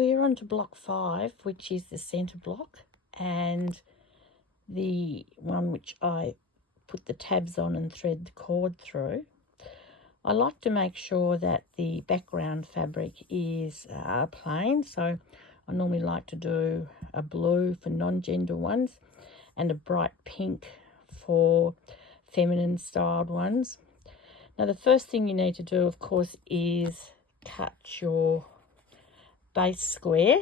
we're on to block 5, which is the centre block, and the one which I put the tabs on and thread the cord through. I like to make sure that the background fabric is plain, so I normally like to do a blue for non-gender ones and a bright pink for feminine styled ones. Now the first thing you need to do, of course, is cut your base square.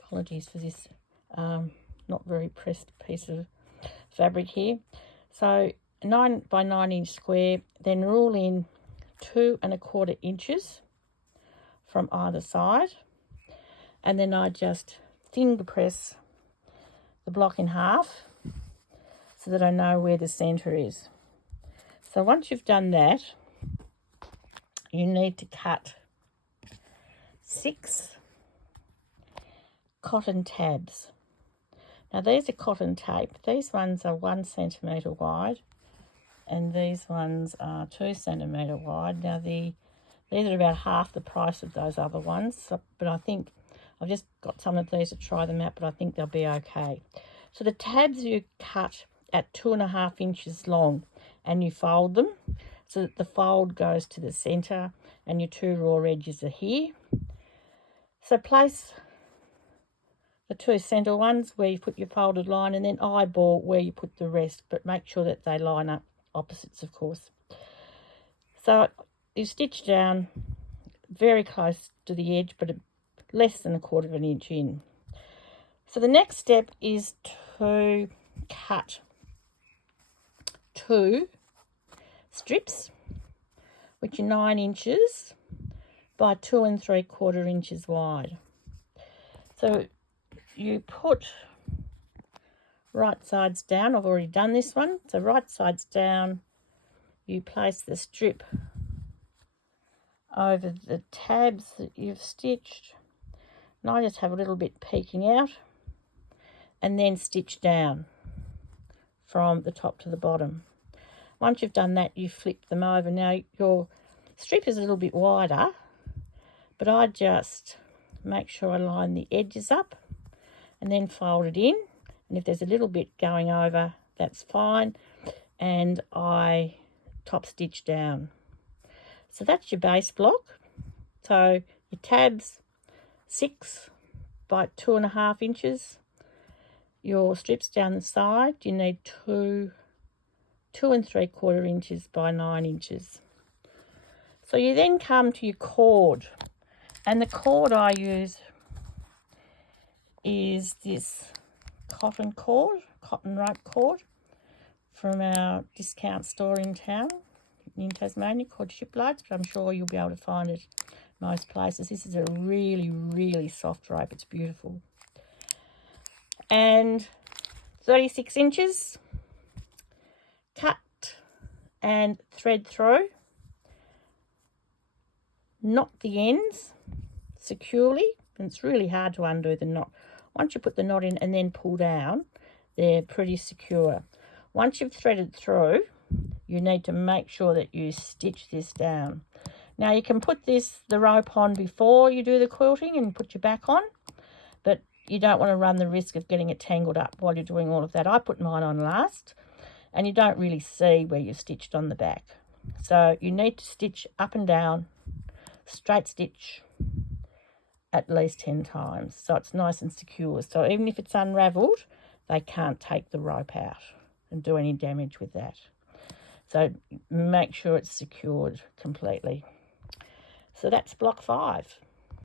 Apologies for this not very pressed piece of fabric here. So 9 by 9 inch square, then rule in 2 1/4 inches from either side, and then I just finger press the block in half so that I know where the centre is. So once you've done that, you need to cut 6 cotton tabs. Now these are cotton tape. These ones are 1 centimetre wide and these ones are 2 centimetre wide. Now these are about half the price of those other ones, but I think I've just got some of these to try them out, but I think they'll be okay. So the tabs you cut at 2 1/2 inches long, and you fold them so that the fold goes to the centre and your 2 raw edges are here. So place the 2 centre ones where you put your folded line, and then eyeball where you put the rest, but make sure that they line up opposites, of course. So you stitch down very close to the edge, but less than 1/4 inch in. So the next step is to cut 2 strips, which are 9 inches by 2 3/4 inches wide. So you put right sides down. I've already done this one. So right sides down, you place the strip over the tabs that you've stitched, and I just have a little bit peeking out, and then stitch down from the top to the bottom. Once you've done that, you flip them over. Now your strip is a little bit wider, but I just make sure I line the edges up and then fold it in, and if there's a little bit going over, that's fine, and I top stitch down. So that's your base block. So your tabs 6 by 2 1/2 inches, your strips down the side, you need 2 3/4 inches by 9 inches. So you then come to your cord, and the cord I use is this cotton rope cord from our discount store in town in Tasmania called Shiploads, but I'm sure you'll be able to find it most places. This is a really, really soft rope. It's beautiful. And 36 inches, cut and thread through. Knot the ends securely, and it's really hard to undo the knot. Once you put the knot in and then pull down, they're pretty secure. Once you've threaded through, you need to make sure that you stitch this down. Now you can put the rope on before you do the quilting and put your back on, but you don't want to run the risk of getting it tangled up while you're doing all of that. I put mine on last, and you don't really see where you've stitched on the back. So you need to stitch up and down, straight stitch at least 10 times, so it's nice and secure. So even if it's unravelled, they can't take the rope out and do any damage with that. So make sure it's secured completely. So that's block 5.